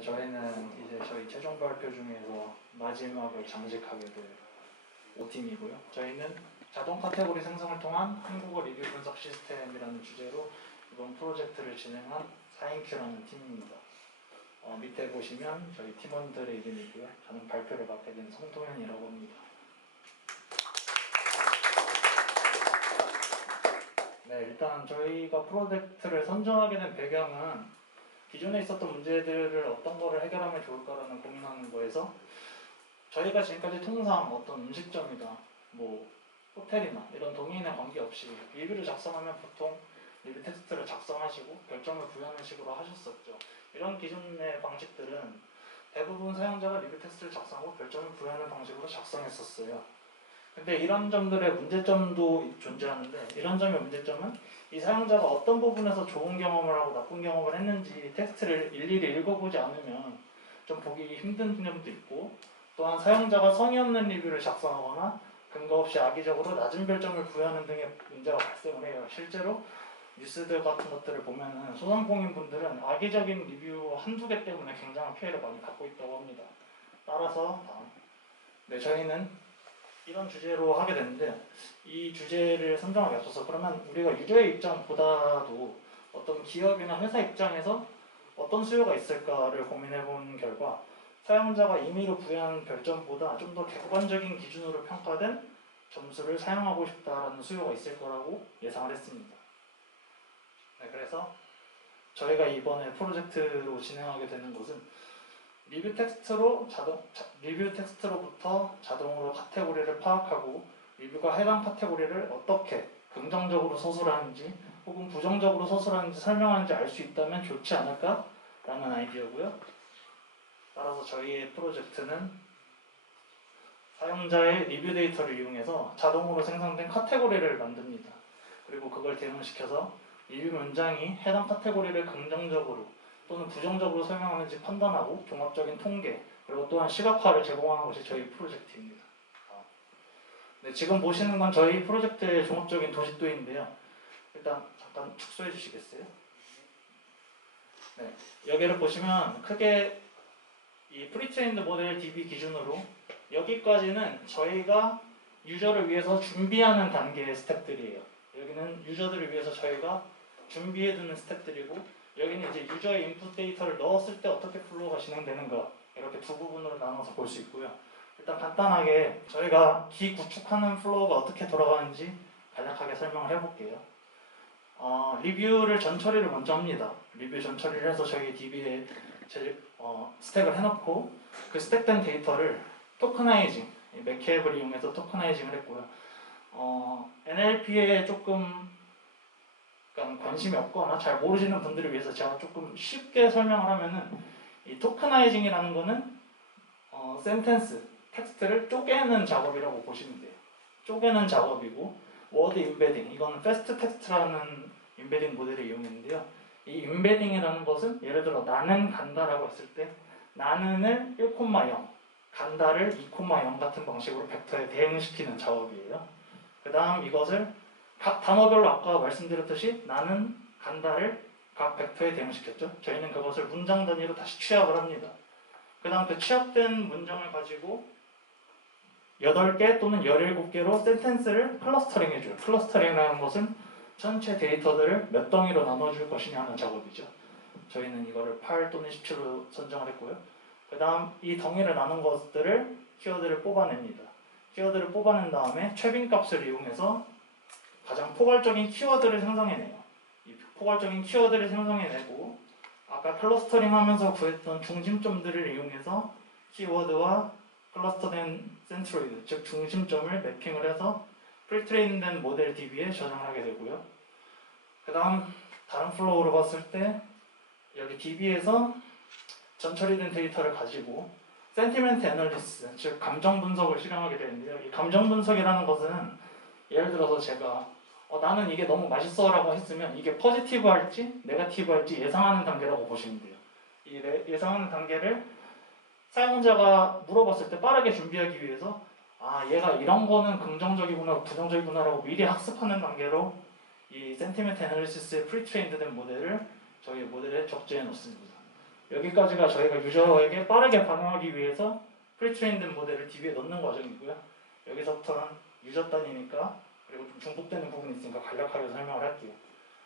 네, 저희는 이제 저희 최종 발표 중에서 마지막을 장식하게 될 5팀이고요. 저희는 자동 카테고리 생성을 통한 한국어 리뷰 분석 시스템이라는 주제로 이번 프로젝트를 진행한 4인큐라는 팀입니다. 밑에 보시면 저희 팀원들의 이름이고요. 저는 발표를 맡게 된 성동현이라고 합니다. 네, 일단 저희가 프로젝트를 선정하게 된 배경은 기존에 있었던 문제들을 어떤 거를 해결하면 좋을까라는 고민하는 거에서 저희가 지금까지 통상 어떤 음식점이나 뭐 호텔이나 이런 도메인에 관계없이 리뷰를 작성하면 보통 리뷰 텍스트를 작성하시고 결정을 부여하는 식으로 하셨었죠. 이런 기존의 방식들은 대부분 사용자가 리뷰 텍스트를 작성하고 결정을 부여하는 방식으로 작성했었어요. 근데 이런 점들의 문제점도 존재하는데, 이런 점의 문제점은 이 사용자가 어떤 부분에서 좋은 경험을 하고 나쁜 경험을 했는지 텍스트를 일일이 읽어보지 않으면 좀 보기 힘든 점도 있고, 또한 사용자가 성의 없는 리뷰를 작성하거나 근거 없이 악의적으로 낮은 별점을 부여하는 등의 문제가 발생을 해요. 실제로 뉴스들 같은 것들을 보면은 소상공인분들은 악의적인 리뷰 한두 개 때문에 굉장한 피해를 많이 받고 있다고 합니다. 따라서 네, 저희는 이런 주제로 하게 됐는데, 이 주제를 선정하게 앞서서 그러면 우리가 유저의 입장보다도 어떤 기업이나 회사 입장에서 어떤 수요가 있을까를 고민해 본 결과, 사용자가 임의로 부여한 별점보다 좀 더 객관적인 기준으로 평가된 점수를 사용하고 싶다라는 수요가 있을 거라고 예상을 했습니다. 네, 그래서 저희가 이번에 프로젝트로 진행하게 되는 것은 리뷰 텍스트로부터 자동으로 카테고리를 파악하고 리뷰가 해당 카테고리를 어떻게 긍정적으로 서술하는지 혹은 부정적으로 서술하는지 설명하는지 알 수 있다면 좋지 않을까라는 아이디어고요. 따라서 저희의 프로젝트는 사용자의 리뷰 데이터를 이용해서 자동으로 생성된 카테고리를 만듭니다. 그리고 그걸 대응시켜서 리뷰 문장이 해당 카테고리를 긍정적으로 또는 부정적으로 설명하는지 판단하고 종합적인 통계, 그리고 또한 시각화를 제공하는 것이 저희 프로젝트입니다. 네, 지금 보시는 건 저희 프로젝트의 종합적인 도식도인데요. 일단 잠깐 축소해 주시겠어요? 네, 여기를 보시면 크게 이 프리트레인드 모델 DB 기준으로 여기까지는 저희가 유저를 위해서 준비하는 단계의 스텝들이에요. 여기는 유저들을 위해서 저희가 준비해두는 스텝들이고, 여기는 이제 유저의 인풋 데이터를 넣었을 때 어떻게 플로우가 진행되는가, 이렇게 두 부분으로 나눠서 볼 수 있고요. 일단 간단하게 저희가 기구축하는 플로우가 어떻게 돌아가는지 간략하게 설명을 해볼게요. 리뷰를 전처리를 먼저 합니다. 리뷰 전처리를 해서 저희 DB에 스택을 해놓고 그 스택된 데이터를 토크나이징, 맥캡을 이용해서 토크나이징을 했고요. NLP에 조금 관심이 없거나 잘 모르시는 분들을 위해서 제가 조금 쉽게 설명을 하면은, 이 토크나이징이라는 거는 센텐스, 텍스트를 쪼개는 작업이라고 보시면 돼요. 쪼개는 작업이고, 워드 임베딩, 이거는 패스트 텍스트라는 임베딩 모델을 이용했는데요. 이 임베딩이라는 것은 예를 들어 나는 간다라고 했을 때 나는을 1,0, 간다를 2,0 같은 방식으로 벡터에 대응시키는 작업이에요. 그 다음 이것을 각 단어별로 아까 말씀드렸듯이 나는 간다를 각 벡터에 대응시켰죠. 저희는 그것을 문장 단위로 다시 취합을 합니다. 그 다음 그 취합된 문장을 가지고 8개 또는 17개로 센텐스를 클러스터링 해줘요. 클러스터링이라는 것은 전체 데이터들을 몇 덩이로 나눠줄 것이냐 하는 작업이죠. 저희는 이거를 8 또는 17로 선정을 했고요. 그 다음 이 덩이를 나눈 것들을 키워드를 뽑아냅니다. 키워드를 뽑아낸 다음에 최빈값을 이용해서 가장 포괄적인 키워드를 생성해내요. 이 포괄적인 키워드를 생성해내고 아까 클러스터링 하면서 구했던 중심점들을 이용해서 키워드와 클러스터된 센트로이드, 즉 중심점을 매핑을 해서 프리트레인된 모델 DB에 저장을 하게 되고요. 그 다음 다른 플로우로 봤을 때 여기 DB에서 전처리된 데이터를 가지고 센티멘트 애널리시스, 즉 감정 분석을 실행하게 되는데요. 이 감정 분석이라는 것은 예를 들어서 제가 나는 이게 너무 맛있어 라고 했으면 이게 포지티브 할지 네거티브 할지 예상하는 단계라고 보시면 돼요. 이 예상하는 단계를 사용자가 물어봤을 때 빠르게 준비하기 위해서 얘가 이런 거는 긍정적이구나 부정적이구나 라고 미리 학습하는 단계로 이 센티멘트 애널리시스의 프리트레인드 된 모델을 저희 모델에 적재해 놓습니다. 여기까지가 저희가 유저에게 빠르게 반응하기 위해서 프리트레인된 모델을 DB에 넣는 과정이고요. 여기서부터는 유저 단위니까 그리고 좀 중복되는 부분이 있으니까 간략하게 설명을 할게요.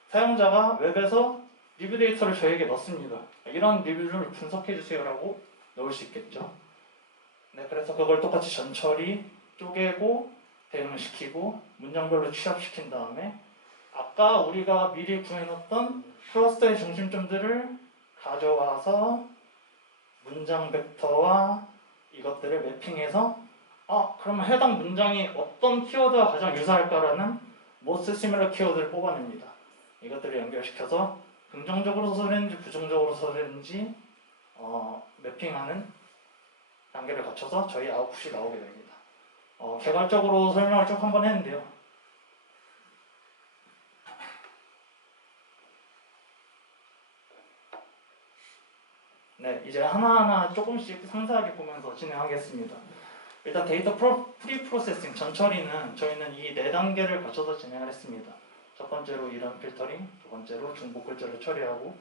사용자가 웹에서 리뷰 데이터를 저에게 넣습니다. 이런 리뷰를 분석해 주세요라고 넣을 수 있겠죠. 네, 그래서 그걸 똑같이 전처리, 쪼개고 대응시키고 문장별로 취합시킨 다음에 아까 우리가 미리 구해놨던 클러스터의 중심점들을 가져와서 문장 벡터와 이것들을 매핑해서 그러면 해당 문장이 어떤 키워드와 가장 유사할까라는 most similar 키워드를 뽑아냅니다. 이것들을 연결시켜서 긍정적으로 서술했는지 부정적으로 서술했는지 매핑하는 단계를 거쳐서 저희 아웃풋이 나오게 됩니다. 개괄적으로 설명을 쭉 한번 했는데요. 네, 이제 하나하나 조금씩 상세하게 보면서 진행하겠습니다. 일단 데이터 프리프로세싱 전처리는 저희는 이 4단계를 거쳐서 진행을 했습니다. 첫 번째로 이런 필터링, 두 번째로 중복 글자를 처리하고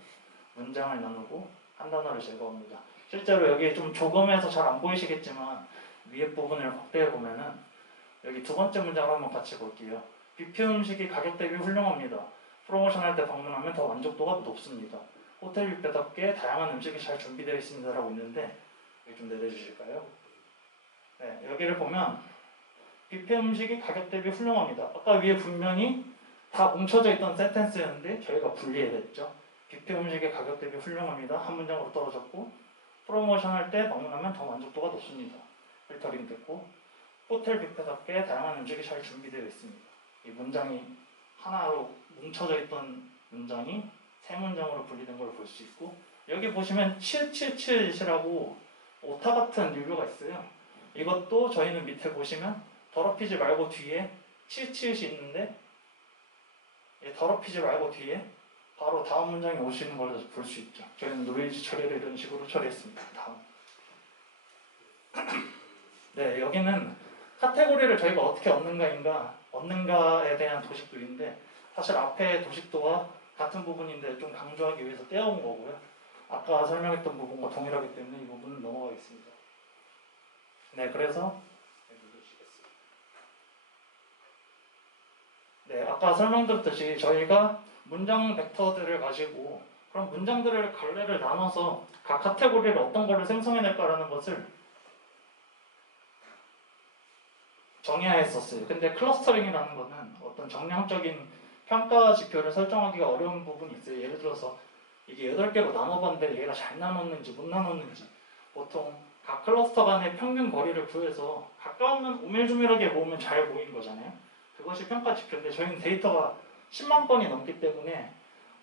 문장을 나누고 한 단어를 제거합니다. 실제로 여기 좀 조금해서 잘 안 보이시겠지만 위에 부분을 확대해 보면은 여기 두 번째 문장을 한번 같이 볼게요. 뷔페 음식이 가격 대비 훌륭합니다. 프로모션 할 때 방문하면 더 만족도가 높습니다. 호텔 뷔페답게 다양한 음식이 잘 준비되어 있습니다 라고 있는데 여기 좀 내려주실까요? 네, 여기를 보면 뷔페 음식이 가격 대비 훌륭합니다. 아까 위에 분명히 다 뭉쳐져 있던 센텐스였는데 저희가 분리해냈죠. 뷔페 음식의 가격 대비 훌륭합니다. 한 문장으로 떨어졌고 프로모션 할 때 방문하면 더 만족도가 높습니다. 필터링 됐고 호텔 뷔페답게 다양한 음식이 잘 준비되어 있습니다. 이 문장이 하나로 뭉쳐져 있던 문장이 세 문장으로 분리된 걸 볼 수 있고 여기 보시면 치읓이라고 오타 같은 리뷰가 있어요. 이것도 저희는 밑에 보시면 더럽히지 말고 뒤에 치읓이 있는데 더럽히지 말고 뒤에 바로 다음 문장이 오시는 걸 볼 수 있죠. 저희는 노이즈 처리를 이런 식으로 처리했습니다. 다음. 네, 여기는 카테고리를 저희가 어떻게 얻는가에 대한 도식도인데 사실 앞에 도식도와 같은 부분인데 좀 강조하기 위해서 떼어온 거고요. 아까 설명했던 부분과 동일하기 때문에 이 부분은 넘어가겠습니다. 네, 그래서 네, 아까 설명드렸듯이 저희가 문장 벡터들을 가지고 그럼 문장들을 갈래를 나눠서 각 카테고리를 어떤 거를 생성해낼까라는 것을 정해야 했었어요. 근데 클러스터링이라는 거는 어떤 정량적인 평가 지표를 설정하기가 어려운 부분이 있어요. 예를 들어서 이게 8개로 나눠봤는데 얘가 잘 나눴는지 못 나눴는지 보통 각 클러스터 간의 평균 거리를 구해서 가까우면 오밀조밀하게 모으면 잘 보이는 거잖아요. 그것이 평가 지표인데 저희는 데이터가 10만 건이 넘기 때문에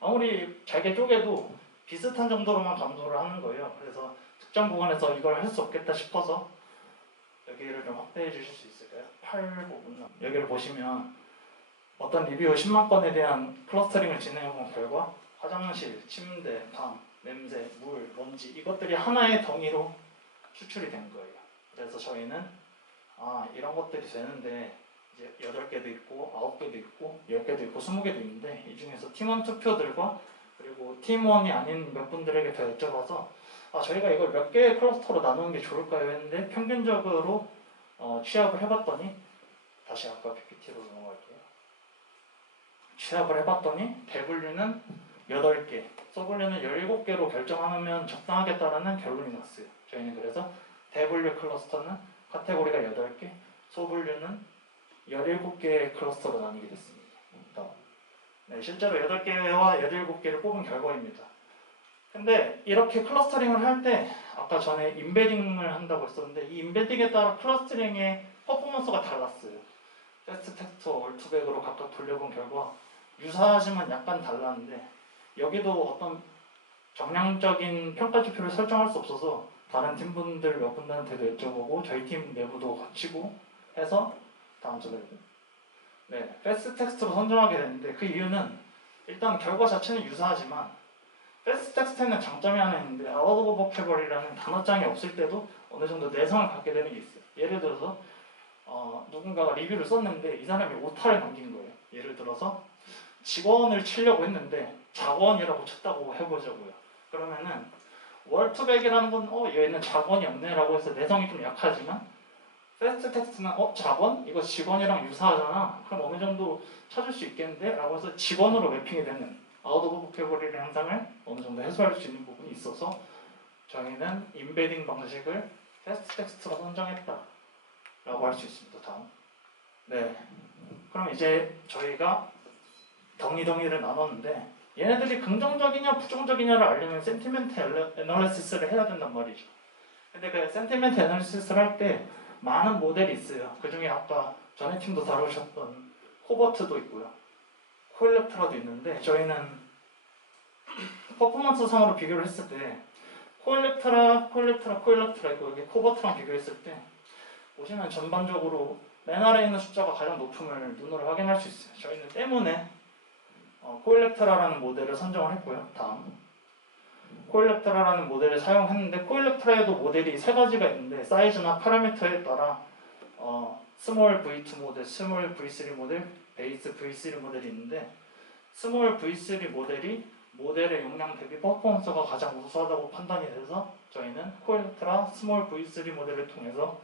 아무리 잘게 쪼개도 비슷한 정도로만 감소를 하는 거예요. 그래서 특정 구간에서 이걸 할 수 없겠다 싶어서 여기를 좀 확대해 주실 수 있을까요? 8부분 여기를 보시면 어떤 리뷰 10만 건에 대한 클러스터링을 진행해본 결과 화장실, 침대, 방, 냄새, 물, 먼지 이것들이 하나의 덩이로 추출이 된 거예요. 그래서 저희는 이런 것들이 되는데 이제 8개도 있고 9개도 있고 10개도 있고 20개도 있는데 이 중에서 팀원 투표들과 그리고 팀원이 아닌 몇 분들에게 더 여쭤봐서 저희가 이걸 몇 개의 클러스터로 나누는 게 좋을까요? 했는데 평균적으로 취합을 해봤더니 다시 아까 PPT로 넘어갈게요. 취합을 해봤더니 대분류는 8개, 소분류는 17개로 결정하면 적당하겠다라는 결론이 났어요. 저희는 그래서 대분류 클러스터는 카테고리가 8개, 소분류는 17개의 클러스터로 나뉘게 됐습니다. 네, 실제로 8개와 17개를 뽑은 결과입니다. 근데 이렇게 클러스터링을 할 때 아까 전에 임베딩을 한다고 했었는데 이 임베딩에 따라 클러스터링의 퍼포먼스가 달랐어요. 패스트 텍스트와 월투백으로 각각 돌려본 결과 유사하지만 약간 달랐는데 여기도 어떤 정량적인 평가 지표를 설정할 수 없어서 다른 팀분들 몇 분들한테도 여쭤보고 저희 팀 내부도 거치고 해서 다음 슬라이드. 네, 패스트 텍스트로 선정하게 됐는데 그 이유는 일단 결과 자체는 유사하지만 패스트 텍스트에는 장점이 하나 있는데 out of vocabulary라는 단어장이 없을 때도 어느 정도 내성을 갖게 되는 게 있어요. 예를 들어서 누군가가 리뷰를 썼는데 이 사람이 오타를 남긴 거예요. 예를 들어서 직원을 치려고 했는데 작원이라고 쳤다고 해보자고요. 그러면은 월투백이라는 건 얘는 자본이 없네라고 해서 내성이 좀 약하지만 패스트 텍스트는 자본? 이거 직원이랑 유사하잖아. 그럼 어느 정도 찾을 수 있겠는데? 라고 해서 직원으로 매핑이 되는 아웃 오브 보캐버리의 현상을 어느 정도 해소할 수 있는 부분이 있어서 저희는 임베딩 방식을 패스트 텍스트로 선정했다 라고 할 수 있습니다. 다음. 네. 그럼 이제 저희가 덩이덩이를 나눴는데 얘네들이 긍정적이냐 부정적이냐를 알려면 센티멘트 애널리시스를 해야 된단 말이죠. 근데 그 센티멘트 애널리시스를 할 때 많은 모델이 있어요. 그 중에 아까 전에 팀도 다루셨던 호버트도 있고요. 코일렉트라도 있는데 저희는 퍼포먼스 상으로 비교를 했을 때 코일렉트라 있고 여기 호버트랑 비교했을 때 보시면 전반적으로 맨 아래에 있는 숫자가 가장 높음을 눈으로 확인할 수 있어요. 저희는 때문에 코일렉트라라는 모델을 선정을 했고요. 다음. 코일렉트라라는 모델을 사용했는데 코일렉트라에도 모델이 세 가지가 있는데 사이즈나 파라미터에 따라 스몰 V2 모델, 스몰 V3 모델, 베이스 V3 모델이 있는데 스몰 V3 모델이 모델의 용량 대비 퍼포먼스가 가장 우수하다고 판단이 돼서 저희는 코일렉트라 스몰 V3 모델을 통해서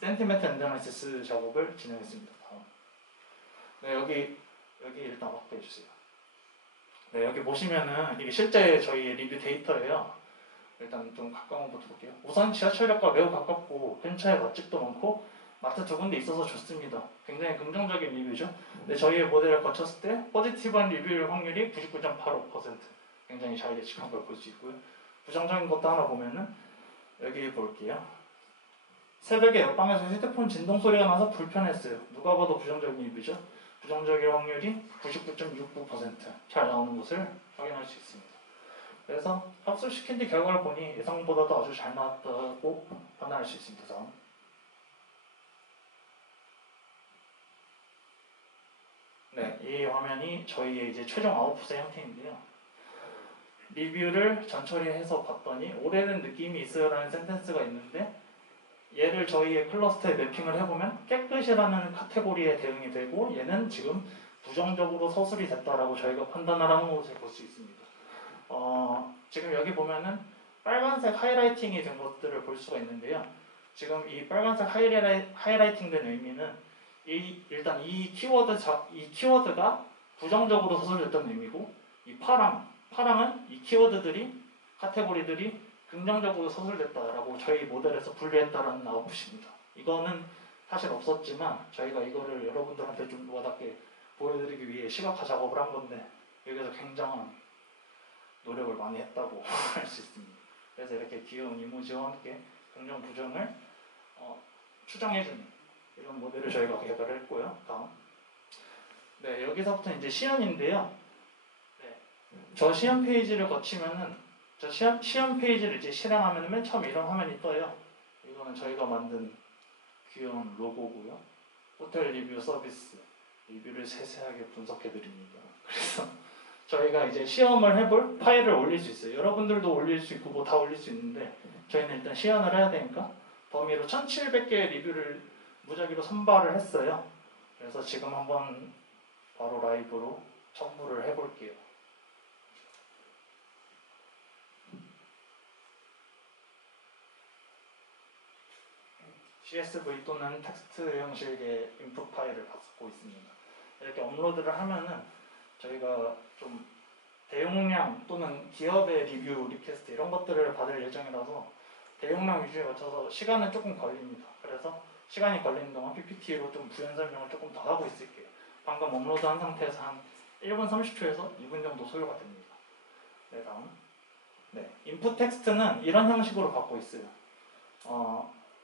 센티멘트 애널리시스 작업을 진행했습니다. 다음. 네, 여기 일단 확대해 주세요. 네, 여기 보시면은 이게 실제 저희의 리뷰 데이터예요. 일단 좀 가까운 것부터 볼게요. 우선 지하철역과 매우 가깝고 근처에 맛집도 많고 마트 두 군데 있어서 좋습니다. 굉장히 긍정적인 리뷰죠. 근데 저희의 모델을 거쳤을 때 포지티브한 리뷰 확률이 99.85%, 굉장히 잘 예측한 걸 볼 수 있고요. 부정적인 것도 하나 보면은 여기 볼게요. 새벽에 옆방에서 휴대폰 진동 소리가 나서 불편했어요. 누가 봐도 부정적인 리뷰죠. 부정적일 확률이 99.69%잘 나오는 것을 확인할 수 있습니다. 그래서 학습시킨 뒤 결과를 보니 예상보다도 아주 잘 나왔다고 판단할 수 있습니다. 다음. 네, 이 화면이 저희의 이제 최종 아웃풋의 형태인데요. 리뷰를 전처리해서 봤더니 오래된 느낌이 있어요라는 센텐스가 있는데 얘를 저희의 클러스터에 매핑을 해보면 깨끗이라는 카테고리에 대응이 되고 얘는 지금 부정적으로 서술이 됐다라고 저희가 판단하라는 것을 볼 수 있습니다. 지금 여기 보면은 빨간색 하이라이팅이 된 것들을 볼 수가 있는데요. 지금 이 빨간색 하이라이팅 된 의미는 일단 이 키워드가 부정적으로 서술됐다는 의미고 이 파랑은 이 카테고리들이 긍정적으로 서술됐다라고 저희 모델에서 분류했다라는 아웃풋입니다. 이거는 사실 없었지만 저희가 이거를 여러분들한테 좀 와닿게 보여드리기 위해 시각화 작업을 한 건데 여기서 굉장한 노력을 많이 했다고 할 수 있습니다. 그래서 이렇게 귀여운 이모지와 함께 긍정 부정을 추정해주는 이런 모델을 저희가 개발을 했고요. 다음. 네, 여기서부터 이제 시연인데요. 네, 저 시연 페이지를 거치면은 저 시연 페이지를 이제 실행하면 맨 처음 이런 화면이 떠요. 이거는 저희가 만든 귀여운 로고고요. 호텔 리뷰 서비스 리뷰를 세세하게 분석해 드립니다. 그래서 저희가 이제 시험을 해볼 파일을 올릴 수 있어요. 여러분들도 올릴 수 있고 뭐 다 올릴 수 있는데 저희는 일단 시연을 해야 되니까 범위로 1700개의 리뷰를 무작위로 선발을 했어요. 그래서 지금 한번 바로 라이브로 첨부를 해볼게요. CSV 또는 텍스트 형식의 인풋 파일을 받고 있습니다. 이렇게 업로드를 하면은 저희가 좀 대용량 또는 기업의 리뷰 리퀘스트 이런 것들을 받을 예정이라서 대용량 위주에 맞춰서 시간은 조금 걸립니다. 그래서 시간이 걸리는 동안 PPT로 좀 부연 설명을 조금 더 하고 있을게요. 방금 업로드한 상태에서 한 1분 30초에서 2분 정도 소요가 됩니다. 네, 다음. 네, 인풋 텍스트는 이런 형식으로 받고 있어요.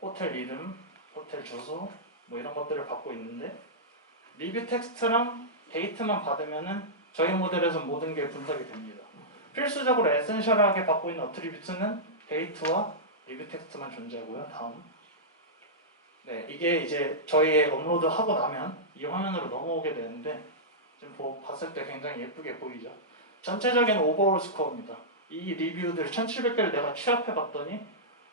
호텔 이름, 호텔 주소 뭐 이런 것들을 받고 있는데 리뷰 텍스트랑 데이트만 받으면은 저희 모델에서 모든 게 분석이 됩니다. 필수적으로 에센셜하게 받고 있는 어트리뷰트는 데이트와 리뷰 텍스트만 존재하고요. 다음. 네, 이게 이제 저희 업로드 하고 나면 이 화면으로 넘어오게 되는데 지금 봤을 때 굉장히 예쁘게 보이죠. 전체적인 오버올 스코어입니다. 이 리뷰들 1700개를 내가 취합해 봤더니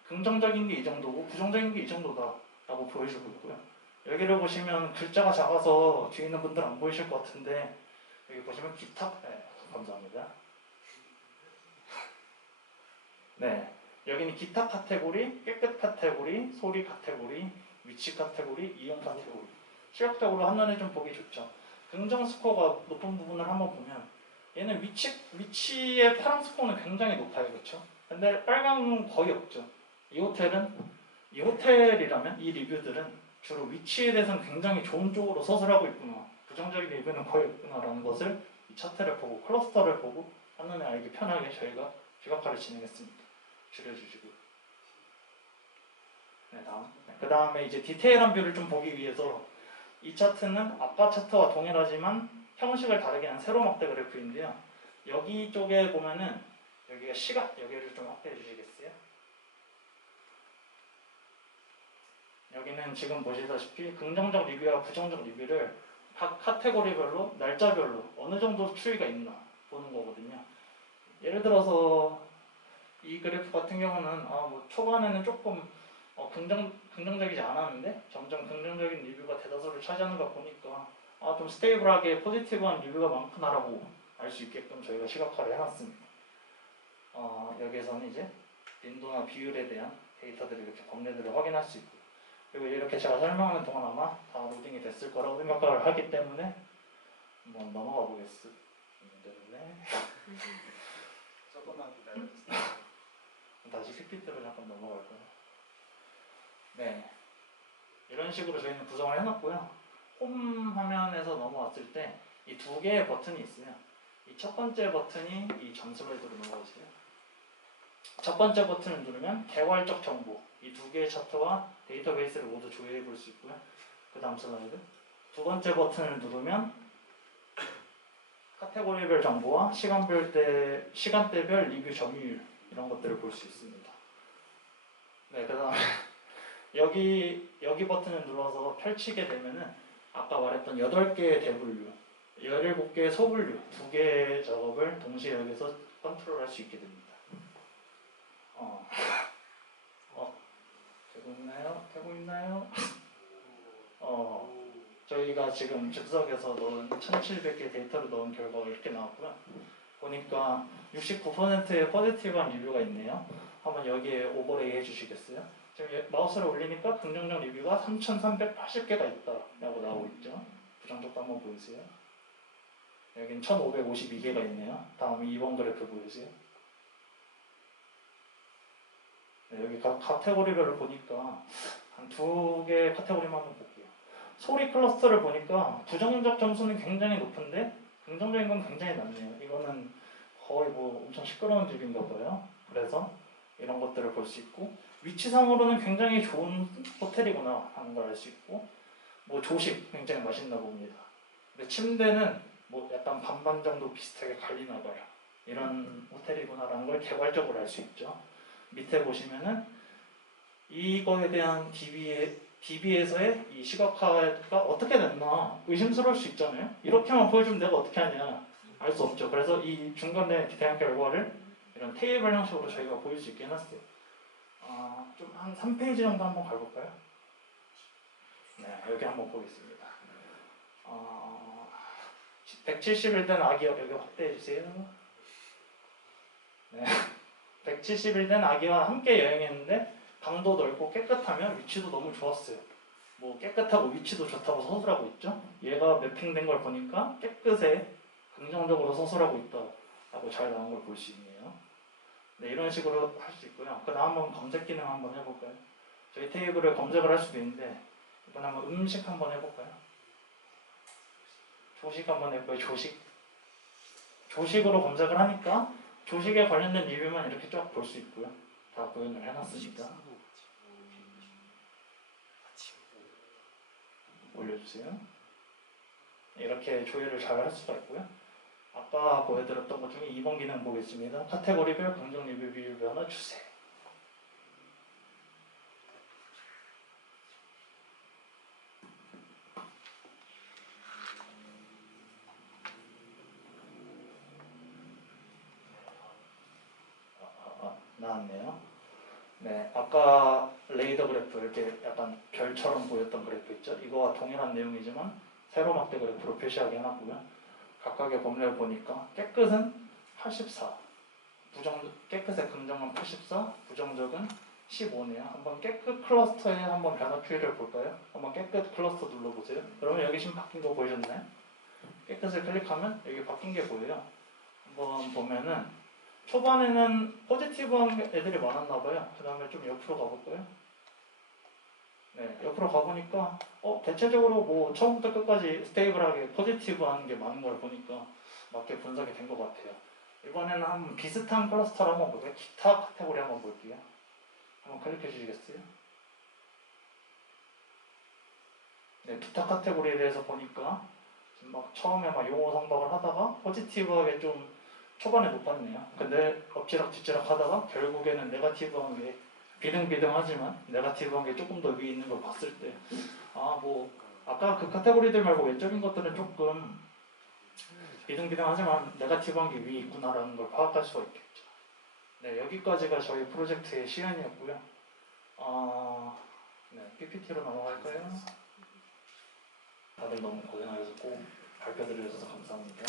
긍정적인 게 이 정도고 부정적인 게 이 정도다 라고 보여주고 있고요. 여기를 보시면 글자가 작아서 뒤에 있는 분들 안 보이실 것 같은데 여기 보시면 기타, 네, 감사합니다. 네, 여기는 기타 카테고리, 깨끗 카테고리, 소리 카테고리, 위치 카테고리, 이용 카테고리. 시각적으로 한눈에 좀 보기 좋죠. 긍정 스코어가 높은 부분을 한번 보면 얘는 위치의 파랑 스코어는 굉장히 높아요. 그렇죠? 근데 빨강은 거의 없죠. 이 호텔이라면 이 리뷰들은 주로 위치에 대해서는 굉장히 좋은 쪽으로 서술하고 있구나. 부정적인 리뷰는 거의 없구나라는 것을 이 차트를 보고 클러스터를 보고 한눈에 알기 편하게 저희가 시각화를 진행했습니다. 줄여주시고요. 네, 다음. 그 다음에 이제 디테일한 뷰를 좀 보기 위해서 이 차트는 아까 차트와 동일하지만 형식을 다르게 한 세로 막대 그래프인데요. 여기 쪽에 보면은 여기가 시간, 여기를 좀 확대해 주시겠어요? 여기는 지금 보시다시피 긍정적 리뷰와 부정적 리뷰를 각 카테고리별로 날짜별로 어느 정도 추이가 있나 보는 거거든요. 예를 들어서 이 그래프 같은 경우는 뭐 초반에는 조금 긍정적이지 않았는데 점점 긍정적인 리뷰가 대다수를 차지하는 거 보니까 좀 스테이블하게 포지티브한 리뷰가 많구나라고 알 수 있게끔 저희가 시각화를 해놨습니다. 여기에서는 이제 빈도나 비율에 대한 데이터들을 이렇게 범례들을 확인할 수 있고, 그리고 이렇게 제가 설명하는 동안 아마 다 로딩이 됐을 거라고 생각을 하기 때문에 한번 넘어가 보겠습니다. 조금만 기다려주세요. 다시 PPT로 잠깐 넘어갈까요? 네, 이런 식으로 저희는 구성을 해놨고요. 홈 화면에서 넘어왔을 때 이 두 개의 버튼이 있어요. 이 첫 번째 버튼이 이 전 슬라이드로 넘어오세요. 첫 번째 버튼을 누르면 개괄적 정보, 이 두 개의 차트와 데이터베이스를 모두 조회해 볼 수 있고요. 그 다음 슬라이드. 두 번째 버튼을 누르면 카테고리별 정보와 시간대별 리뷰 점유율 이런 것들을 볼 수 있습니다. 네, 그 다음에 여기 버튼을 눌러서 펼치게 되면은 아까 말했던 8개의 대분류, 17개의 소분류, 2개의 작업을 동시에 여기서 컨트롤할 수 있게 됩니다. 되고 있나요? 저희가 지금 즉석에서 넣은 1700개 데이터를 넣은 결과가 이렇게 나왔고요. 보니까 69%의 포지티브한 리뷰가 있네요. 한번 여기에 오버레이 해주시겠어요? 지금 마우스를 올리니까 긍정적 리뷰가 3380개가 있다라고 나오고 있죠. 부정적도 한번 보여주세요. 여기는 1552개가 있네요. 다음에 2번 그래프 보여주세요. 네, 여기 각 카테고리별로 보니까 한 2개 카테고리만 한번 볼게요. 소리 클러스터를 보니까 부정적 점수는 굉장히 높은데 긍정적인 건 굉장히 낮네요. 이거는 거의 뭐 엄청 시끄러운 집인가 봐요. 그래서 이런 것들을 볼 수 있고, 위치상으로는 굉장히 좋은 호텔이구나 하는 걸 알 수 있고, 뭐 조식 굉장히 맛있나 봅니다. 근데 침대는 뭐 약간 반반 정도 비슷하게 갈리나 봐요. 이런 호텔이구나라는 걸 개괄적으로 알 수 있죠. 밑에 보시면은 이거에 대한 DB에서의 이 시각화가 어떻게 됐나 의심스러울 수 있잖아요. 이렇게만 보여주면 내가 어떻게 하냐 알 수 없죠. 그래서 이 중간에 대한 결과를 이런 테이블 형식으로 저희가 보일 수 있게 해놨어요. 좀 한 3페이지 정도 한번 가볼까요? 네, 여기 한번 보겠습니다. 171된 아기와 여기 확대해주세요. 네, 171된 아기와 함께 여행했는데 방도 넓고 깨끗하며 위치도 너무 좋았어요. 뭐 깨끗하고 위치도 좋다고 서술하고 있죠. 얘가 매핑된 걸 보니까 깨끗해 긍정적으로 서술하고 있다라고 잘 나온 걸 볼 수 있네요. 네, 이런 식으로 할 수 있고요. 그 다음 한번 검색 기능 한번 해볼까요? 저희 테이블을 검색을 할 수도 있는데 이번에 한번 음식 한번 해볼까요? 조식 한번 해볼까요? 조식으로 검색을 하니까 조식에 관련된 리뷰만 이렇게 쫙 볼 수 있고요. 다 구현을 해놨습니다. 올려주세요. 이렇게 조회를 잘 할 수가 있고요. 아까 보여드렸던 것 중에 2번 기능 보겠습니다. 카테고리별 긍정 리뷰 비율 변화 추세. 나왔네요. 네, 아까 레이더 그래프 이렇게 약간 별처럼 보였던 그래프 있죠? 이거와 동일한 내용이지만 세로 막대 그래프로 표시하게 해놨고요. 각각의 범례를 보니까 깨끗은 84, 깨끗의 긍정은 84, 부정적은 15네요. 한번 깨끗 클러스터에 한번 변화 추이를 볼까요? 한번 깨끗 클러스터 눌러보세요. 그러면 여기 지금 바뀐 거 보이셨나요? 깨끗을 클릭하면 여기 바뀐 게 보여요. 한번 보면은 초반에는 포지티브한 애들이 많았나 봐요. 그 다음에 좀 옆으로 가볼까요? 네, 옆으로 가보니까 대체적으로 뭐 처음부터 끝까지 스테이블하게 포지티브한 게 많은 걸 보니까 맞게 분석이 된 것 같아요. 이번에는 한번 비슷한 클러스터를 한번 볼게요. 기타 카테고리 한번 볼게요. 한번 클릭해 주시겠어요? 네, 기타 카테고리에 대해서 보니까 지금 막 처음에 막 용어 상박을 하다가 포지티브하게 좀 초반에 높았네요. 근데 엎치락 뒤치락 하다가 결국에는 네거티브한 게 비등비등하지만 네거티브한 게 조금 더 위에 있는 걸 봤을 때 뭐 아까 그 카테고리들 말고 외적인 것들은 조금 비등비등하지만 네거티브한 게 위에 있구나라는 걸 파악할 수가 있겠죠. 네, 여기까지가 저희 프로젝트의 시연이었고요. 네, PPT로 넘어갈까요? 다들 너무 고생하셨고 발표 드려주셔서 감사합니다.